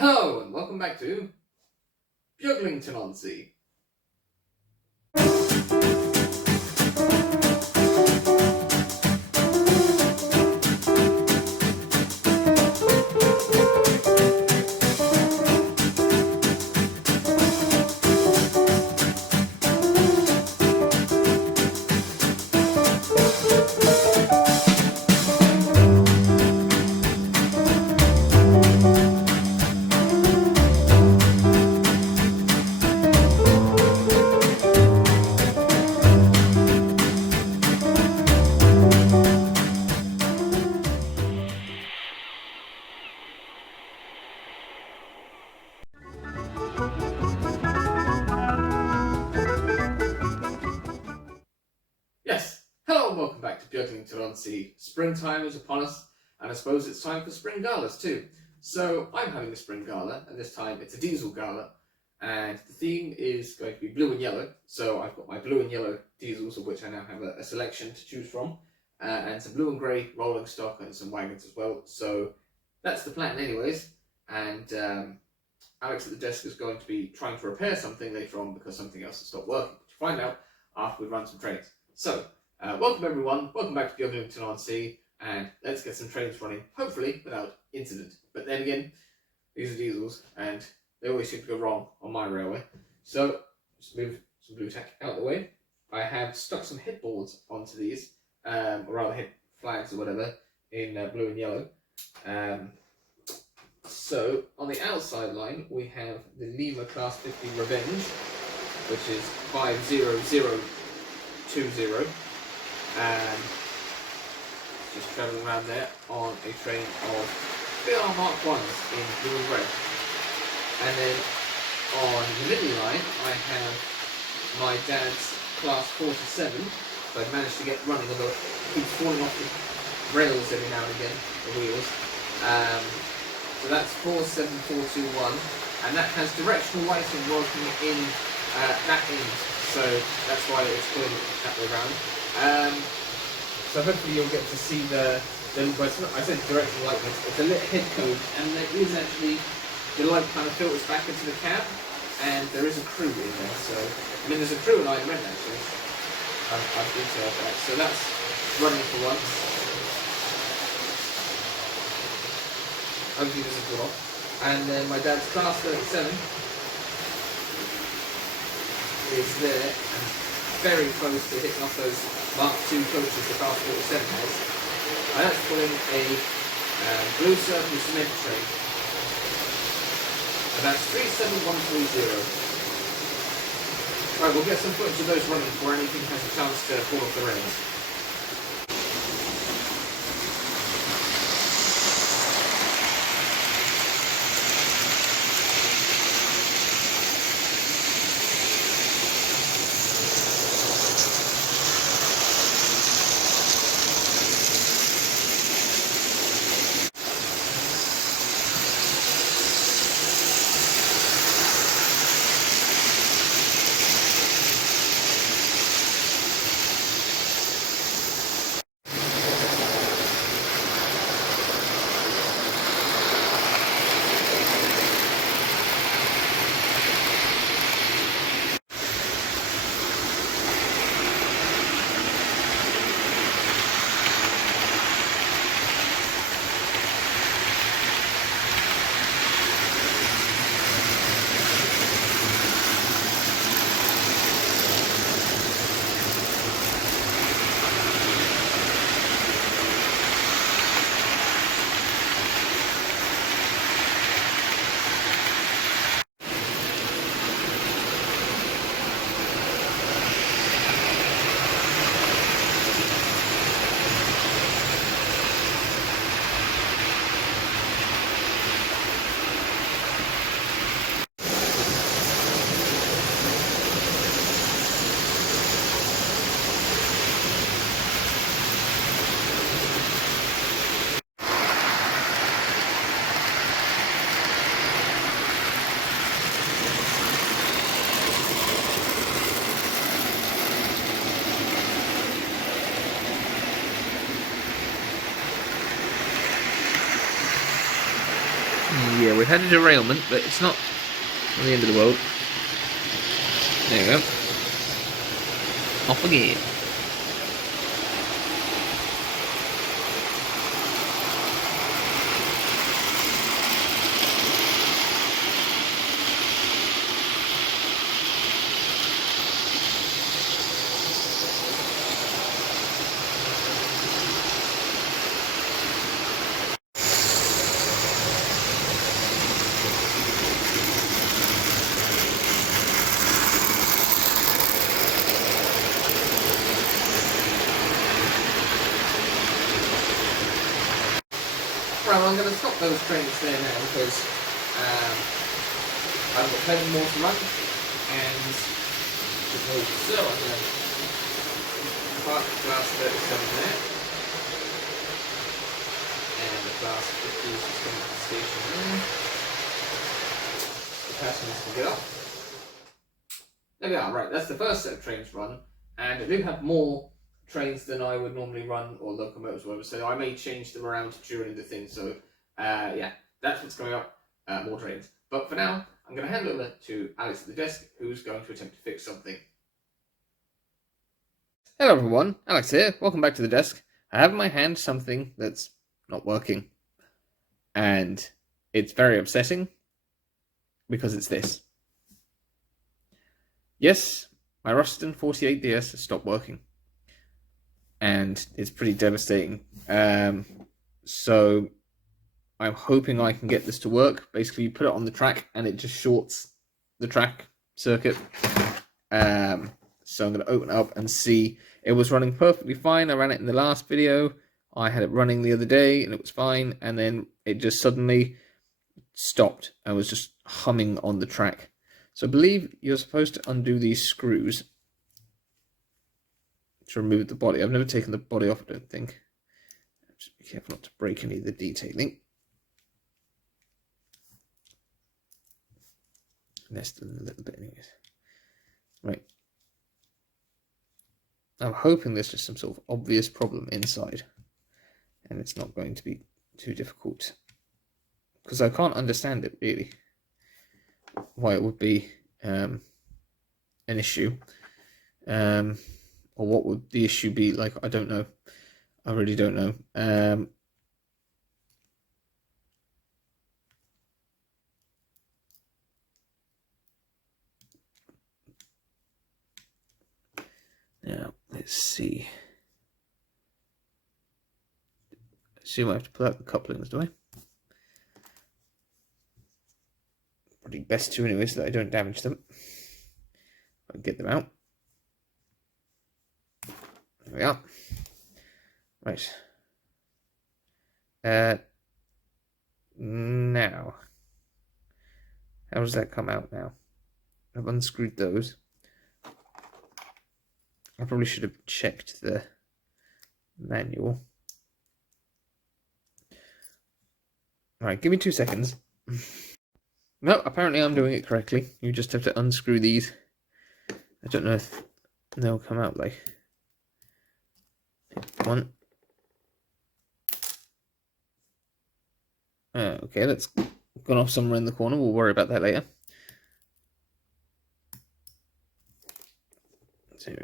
Hello and welcome back to Beaglington-On-Sea. Yes, hello and welcome back to Beaglington-On-Sea. Springtime is upon us, and I suppose it's time for Spring Galas too. So I'm having a Spring Gala, and this time it's a Diesel Gala, and the theme is going to be blue and yellow. So I've got my blue and yellow diesels, of which I now have a selection to choose from, and some blue and grey rolling stock and some wagons as well. So that's the plan anyways, and Alex at the desk is going to be trying to repair something later on because something else has stopped working, which we'll find out after we run some trains. So, welcome everyone, welcome back to Beaglington-On-Sea, and let's get some trains running, hopefully without incident. But then again, these are diesels, and they always seem to go wrong on my railway. So, just move some blue tack out of the way. I have stuck some headboards onto these, or rather head flags or whatever, in blue and yellow. So, on the outside line, we have the Lima Class 50 Revenge, which is 50020, and just travelling around there on a train of BR Mark 1s in blue and grey. And then on the middle line, I have my dad's Class 47, so I've managed to get running, although it keeps falling off the rails every now and again, the wheels. So that's 47421, and that has directional lighting working in that end, so that's why it's going that way around. So hopefully you'll get to see the well, it's not, I said directional lighting, it's a lit head code, and there is actually, the light kind of filters back into the cab, and there is a crew in there, so, I mean there's a crew in Iron Red actually, I've detailed that, so that's running for once. Hopefully this is good off. And then my dad's Class 37 is there, and very close to hitting off those Mark II coaches the Class 47 has. And that's pulling a blue circle cement train. And that's 37130. Right, we'll get some footage of those running before anything has a chance to fall off the rails. we had a derailment, but it's not the end of the world. There we go. Off again. Right, well, I'm going to stop those trains there now because I've got plenty more to run, and so I'm going to park class 37 there, and the class 50 is just going to the station there. The passengers can get off. There we are, right, that's the first set of trains run, and I do have more trains than I would normally run, or locomotives, whatever, so I may change them around during the thing. So yeah, that's what's coming up, more trains. But for now, I'm going to hand over to Alex at the desk, who's going to attempt to fix something. Hello everyone, Alex here, welcome back to the desk. I have in my hand something that's not working, and it's very upsetting because it's this. Yes, my Ruston 48DS has stopped working, and it's pretty devastating. So I'm hoping I can get this to work. Basically, you put it on the track and it just shorts the track circuit. So I'm going to open it up and see. It was running perfectly fine. I ran it in the last video. I had it running the other day and it was fine, and then it just suddenly stopped and was just humming on the track. So I believe you're supposed to undo these screws to remove the body. I've never taken the body off, I don't think. Just be careful not to break any of the detailing. Nested a little bit anyways. Right. I'm hoping there's just some sort of obvious problem inside, and it's not going to be too difficult, because I can't understand it really, why it would be an issue. Or what would the issue be? Like, I don't know. I really don't know. Now, let's see. I assume I have to pull out the couplings, do I? Probably best to anyway, so that I don't damage them. I can get them out. There we are. Right. Now, how does that come out now? I've unscrewed those. I probably should have checked the manual. Alright, give me 2 seconds. No, apparently I'm doing it correctly. You just have to unscrew these. I don't know if they'll come out like one. Okay, that's gone off somewhere in the corner. We'll worry about that later. So,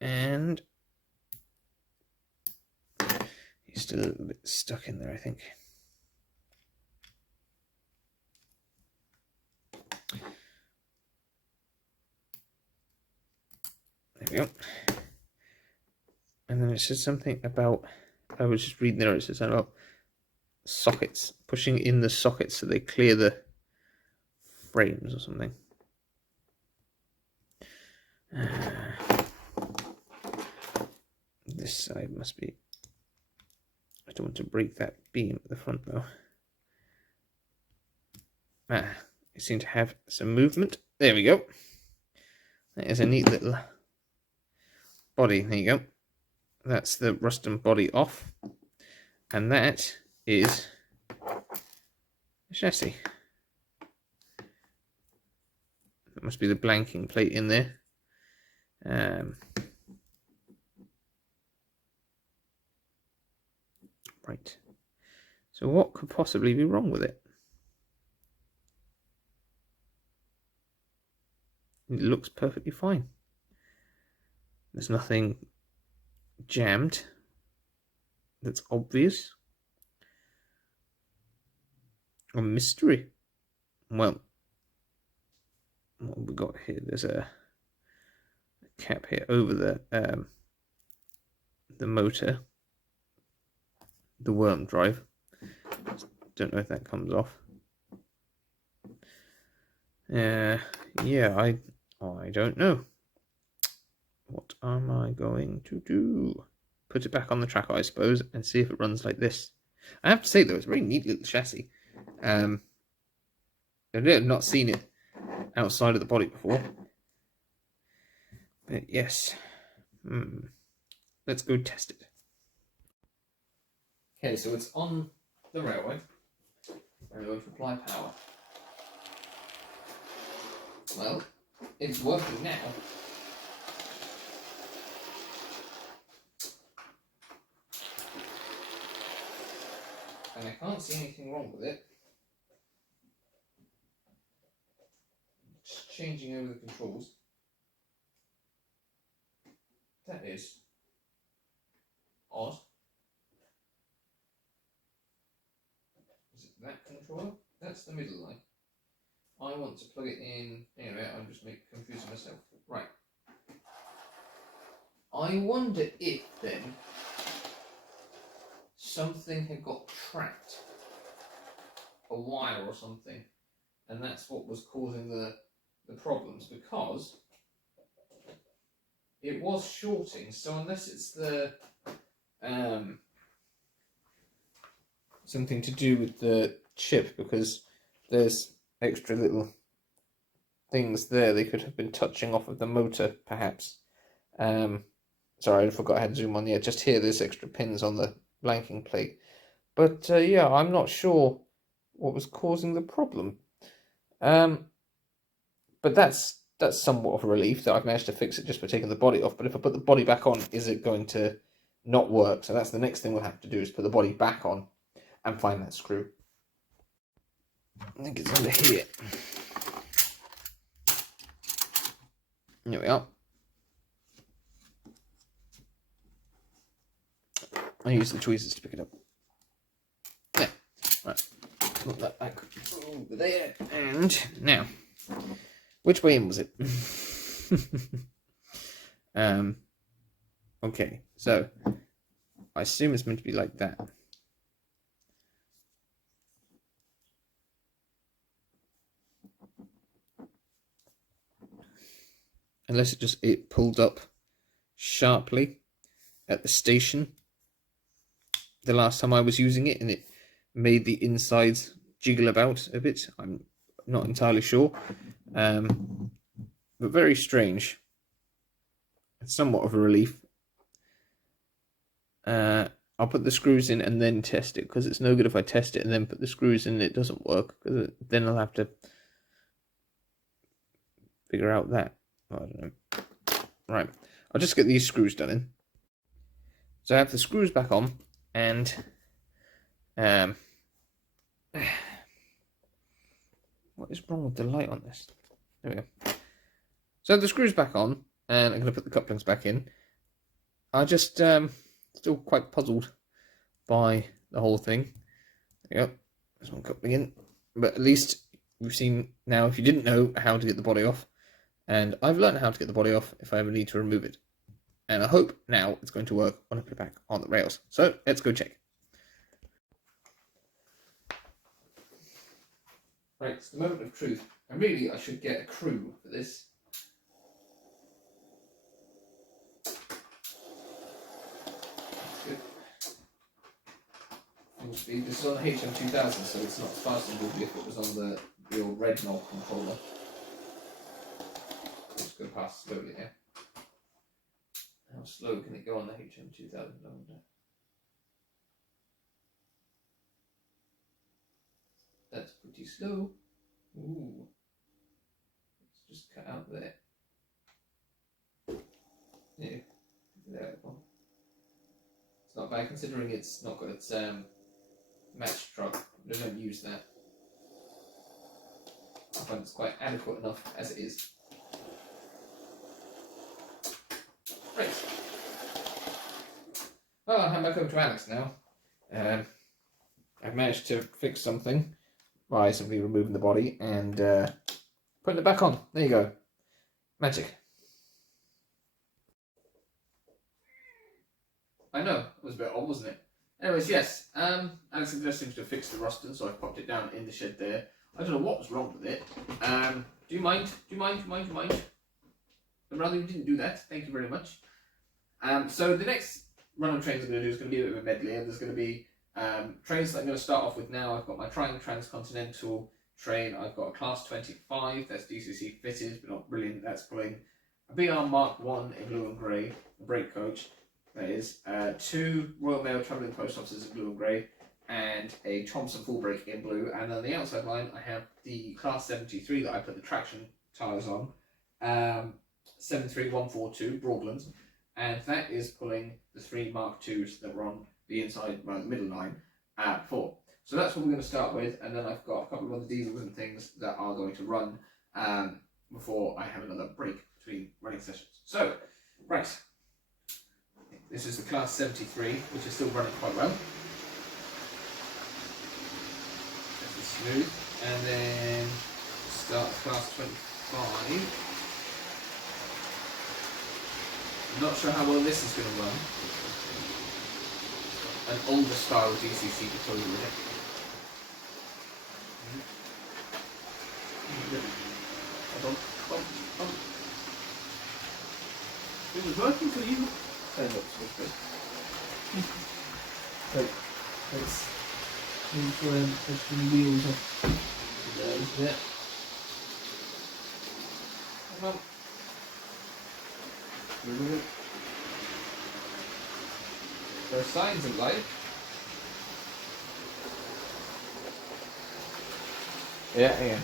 and he's still a little bit stuck in there, I think. There we go. And then it says something about, I was just reading there, it says something about sockets, pushing in the sockets so they clear the frames or something. This side must be, I don't want to break that beam at the front though. It seems to have some movement. There we go. That is a neat little body. There you go. That's the Ruston body off. And that is the chassis. That must be the blanking plate in there. Right. So what could possibly be wrong with it? It looks perfectly fine. There's nothing jammed that's obvious. A mystery. Well, what have we got here? There's a cap here over the motor, the worm drive. Don't know if that comes off. Yeah, I don't know. What am I going to do? Put it back on the track, I suppose, and see if it runs like this. I have to say though, it's a very neat little chassis. I've not seen it outside of the body before. But yes. Let's go test it. Okay, so it's on the railway. We're going to apply power. Well, it's working now. And I can't see anything wrong with it. Just changing over the controls. That is odd. Is it that controller? That's the middle line. I want to plug it in. Anyway, I'm just confusing myself. Right. I wonder if then something had got trapped, a wire or something, and that's what was causing the problems, because it was shorting. So unless it's the something to do with the chip, because there's extra little things there, they could have been touching off of the motor perhaps. Sorry, I forgot I had zoom on. Yeah, just here there's extra pins on the blanking plate, but yeah, I'm not sure what was causing the problem. But that's somewhat of a relief that I've managed to fix it just by taking the body off. But if I put the body back on, is it going to not work? So that's the next thing we'll have to do, is put the body back on and find that screw. I think it's under here. There we are. I use the tweezers to pick it up. There. Right. Put that back over there. And now, which way in was it? Okay, so I assume it's meant to be like that. Unless it pulled up sharply at the station the last time I was using it, and it made the insides jiggle about a bit. I'm not entirely sure, but very strange. It's somewhat of a relief. I'll put the screws in and then test it, because it's no good if I test it and then put the screws in and it doesn't work, because then I'll have to figure out that. I don't know. Right, I'll just get these screws done in. So I have the screws back on, and what is wrong with the light on this? There we go. So the screws back on, and I'm going to put the couplings back in. I just still quite puzzled by the whole thing. There you go. There's one coupling in, but at least we've seen now if you didn't know how to get the body off, and I've learned how to get the body off if I ever need to remove it. And I hope now it's going to work when I put it back on the rails. So let's go check. Right, it's the moment of truth. And really, I should get a crew for this. That's good. Full speed. This is on the HM2000, so it's not as fast as it would be if it was on the old red knob controller. I'm just going to pass slowly here. How slow can it go on the HM2000? I wonder. That's pretty slow. Ooh. Let's just cut out there. Yeah. There we go. It's not bad considering it's not got its match truck. They don't use that. I find it's quite adequate enough as it is. Well, I'll hand back over to Alex now. I've managed to fix something by simply removing the body and putting it back on. There you go. Magic. I know, it was a bit odd, wasn't it? Anyways, yes, Alex just seems to have fixed the roston, so I've popped it down in the shed there. I don't know what was wrong with it. Do you mind? Do you mind? I'd rather you didn't do that. Thank you very much. So the next run of trains I'm going to do is going to be a bit of a medley. There's going to be trains that I'm going to start off with now. I've got my Triangle Transcontinental train. I've got a Class 25, that's DCC fitted, but not brilliant. That's pulling a BR Mark 1 in blue and grey, a brake coach. That is 2 Royal Mail Travelling Post Offices in blue and grey, and a Thompson full brake in blue. And on the outside line, I have the Class 73 that I put the traction tyres on, 73142 Broadlands, and that is pulling the 3 Mark IIs that were on the inside, well, the middle line at 4. So that's what we're going to start with, and then I've got a couple of other diesels and things that are going to run before I have another break between running sessions. So, right. This is the Class 73, which is still running quite well. This is smooth. And then start Class 25. I'm not sure how well this is going to run. An older style DCC petroleum in it. It was working for you. Let's push the wheels off those bit. Come on. There are signs of life. Yeah.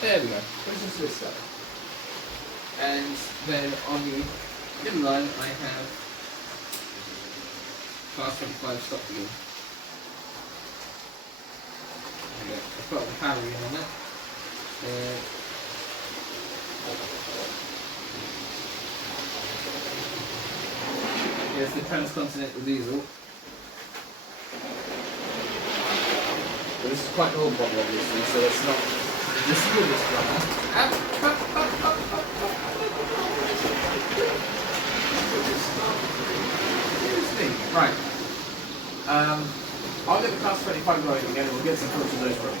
There we go. Push this to this side. And then on the middle line I have Class 25 stop again. There we go. I've got the power in on that. Here's the Transcontinental diesel. But this is quite an old bottle obviously, so it's not the smoothest runner. Right. I'll get the Class 25 going again and we'll get some photos of those running.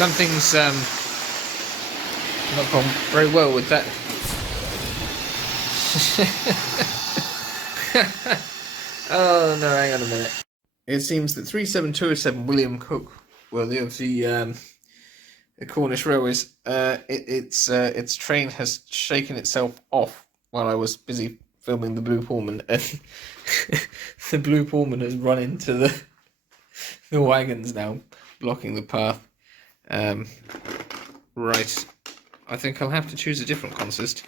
something's not gone very well with that. Oh no, hang on a minute. It seems that 3727 William Cook, worthy of the Cornish Railways, its train has shaken itself off while I was busy filming the Blue Pullman, and the Blue Pullman has run into the wagons now, blocking the path. Right, I think I'll have to choose a different consist.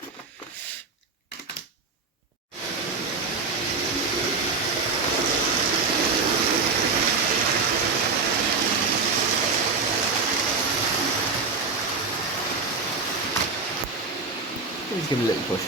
Let's give it a little push.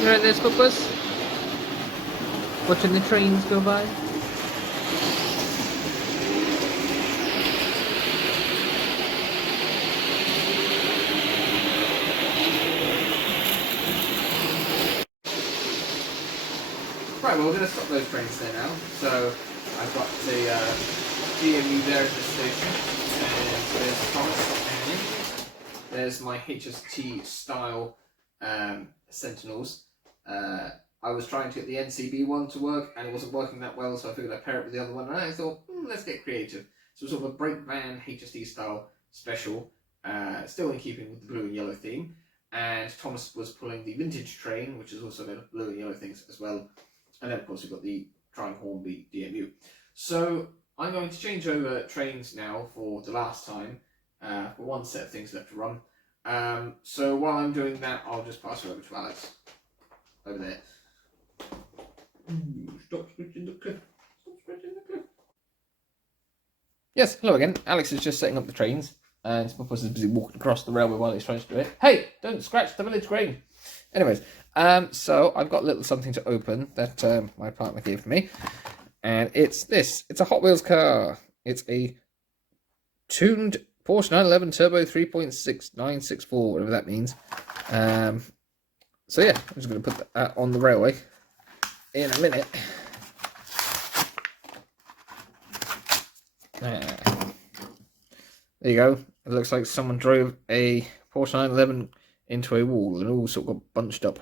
You right there, Scoopers? Watching the trains go by? we're going to stop those trains there now. So I've got the DMU there at the station, and there's Thomas, and there's my HST style Sentinels. I was trying to get the NCB one to work, and it wasn't working that well, so I figured I'd pair it with the other one, and I thought, let's get creative. So sort of a brake van HST style special, still in keeping with the blue and yellow theme, and Thomas was pulling the vintage train, which is also made of blue and yellow things as well, and then of course we've got the Trying Hornby DMU. So I'm going to change over trains now for the last time, for one set of things left to run. So while I'm doing that, I'll just pass it over to Alex, over there. Stop switching the clip. Stop switching the clip. Yes, hello again. Alex is just setting up the trains, and Smoothness is busy walking across the railway while he's trying to do it. Hey, don't scratch the village green. Anyways, so I've got a little something to open that my partner gave me, and it's this. It's a Hot Wheels car. It's a tuned Porsche 911 Turbo 3.6964, whatever that means. So yeah, I'm just going to put that on the railway in a minute. There you go. It looks like someone drove a Porsche 911 into a wall and all sort of got bunched up.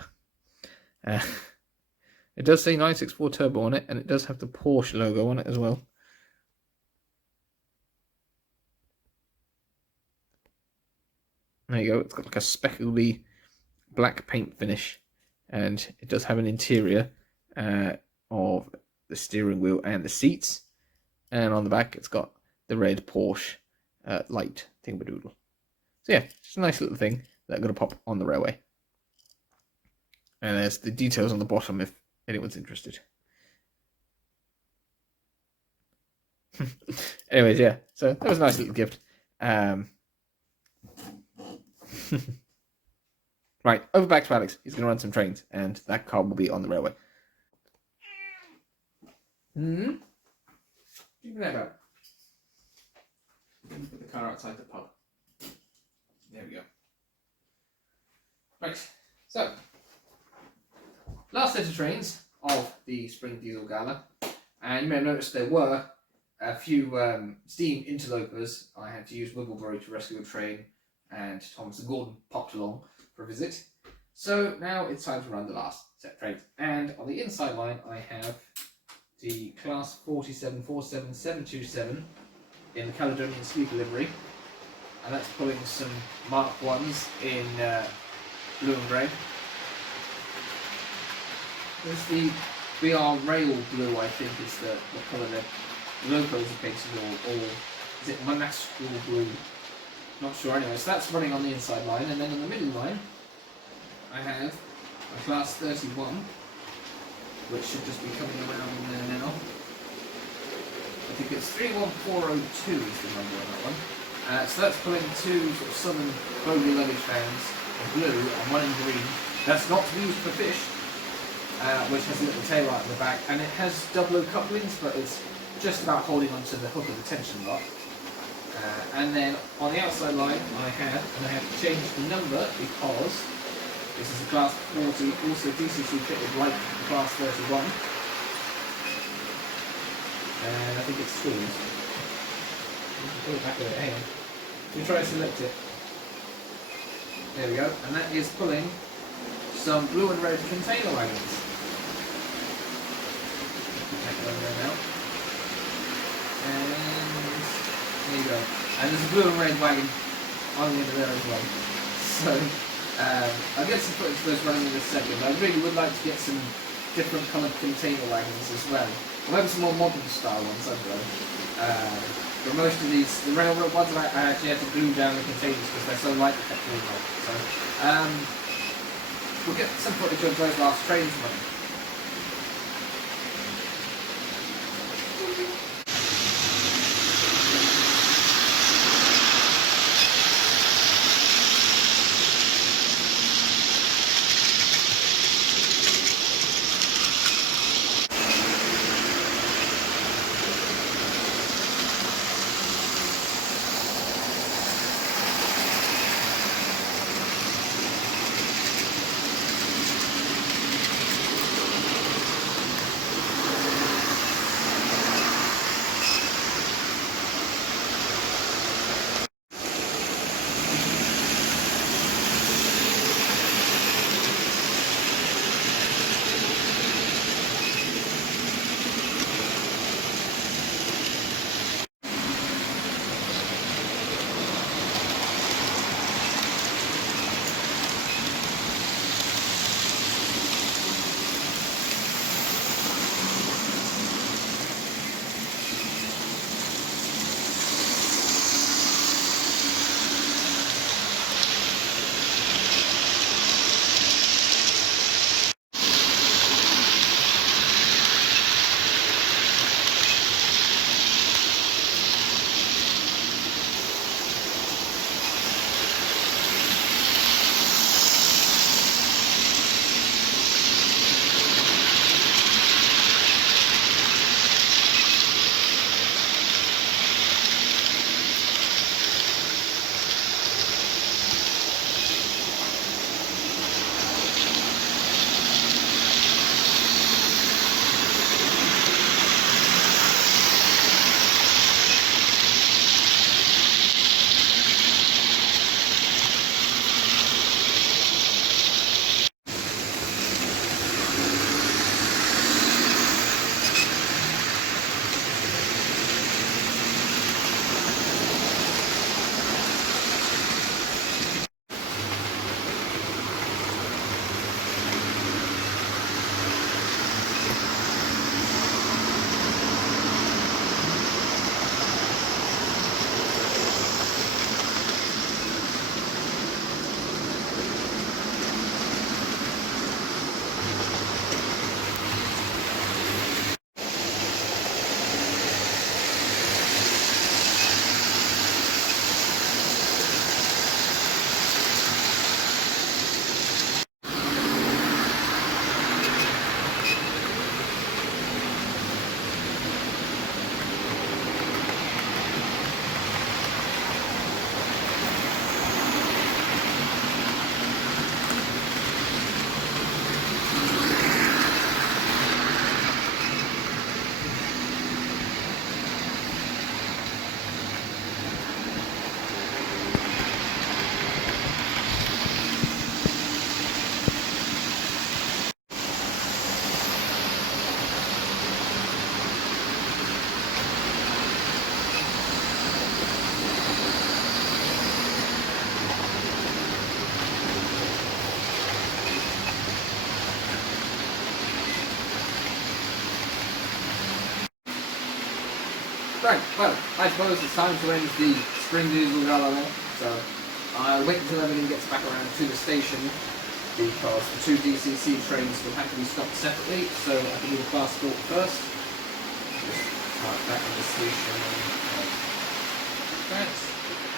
It does say 964 Turbo on it, and it does have the Porsche logo on it as well. There you go. It's got like a speckledy black paint finish, and it does have an interior of the steering wheel and the seats, and on the back it's got the red Porsche light thingamadoodle. So yeah, just a nice little thing that I'm going to pop on the railway, and there's the details on the bottom if anyone's interested. Anyways, yeah, so that was a nice little gift. Right, over back to Alex. He's going to run some trains, and that car will be on the railway. Keep that out. Put the car outside the pub. There we go. Right, so last set of trains of the Spring Diesel Gala, and you may have noticed there were a few steam interlopers. I had to use Wigglebury to rescue a train, and Thomas and Gordon popped along for a visit. So now it's time to run the last set of trains, and on the inside line I have the Class 4747727 in the Caledonian Sleeper livery, and that's pulling some Mark 1s in blue and grey. There's the BR Rail Blue, I think is the colour that the locos are painted, or is it Monastral Blue? Not sure anyway. So that's running on the inside line, and then on the middle line I have a Class 31, which should just be coming around there now. I think it's 31402 is the number on that one. So that's pulling two sort of southern Bogey luggage vans in blue and one in green. That's not to be used for fish, which has a little tail light in the back, and it has double couplings, but it's just about holding onto the hook of the tension lock. And then on the outside line I have to change the number because this is a Class 40, also DCC fitted like the Class 31. And I think it's schools. Put it back there, hang on. We try to select it. There we go, and that is pulling some blue and red container wagons. That one there now. And there you go. And there's a blue and red wagon on the end of there as well. So I'll get some footage of those running in a second. I really would like to get some different coloured container wagons as well. Maybe some more modern style ones, I don't know. But most of these, the railroad ones, I actually had to glue down the containers because they're so light they kept falling off. So we'll get some footage of those last trains running. Right, well, I suppose it's time to end the Spring Diesel Gala there. So I'll wait until everything gets back around to the station, because the two DCC trains will have to be stopped separately, so I can do the fast sort first. Just park back at the station like that,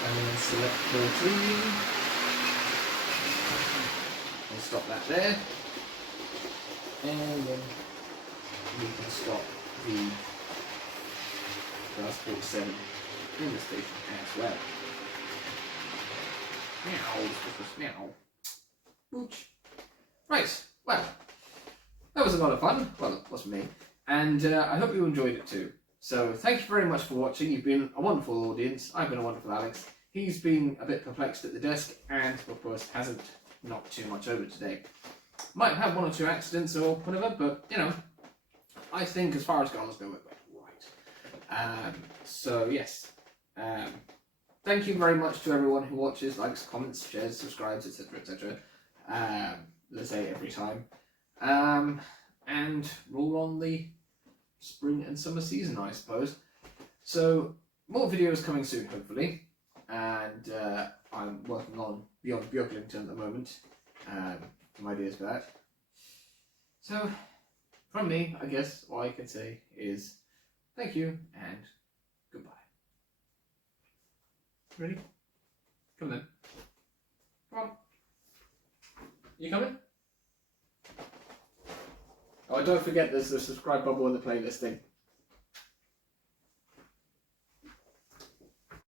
and then select for 3. And stop that there. And then we can stop the Class 47 in the station as well. Meow. Ooch. Right, well, that was a lot of fun. Well, it was for me. And I hope you enjoyed it too. So thank you very much for watching. You've been a wonderful audience. I've been a wonderful Alex. He's been a bit perplexed at the desk and, of course, hasn't knocked too much over today. Might have 1 or 2 accidents or whatever, but, you know, I think as far as galas go, it went right. So, yes. Thank you very much to everyone who watches, likes, comments, shares, subscribes, etc., etc. Let's say every time. And roll on the spring and summer season, I suppose. So, more videos coming soon, hopefully. And I'm working on Beyond Beaglington at the moment. Some ideas for that. So, from me, I guess all I can say is thank you and goodbye. Ready? Come then. Come on. You coming? Oh, don't forget there's the subscribe bubble and the playlist thing.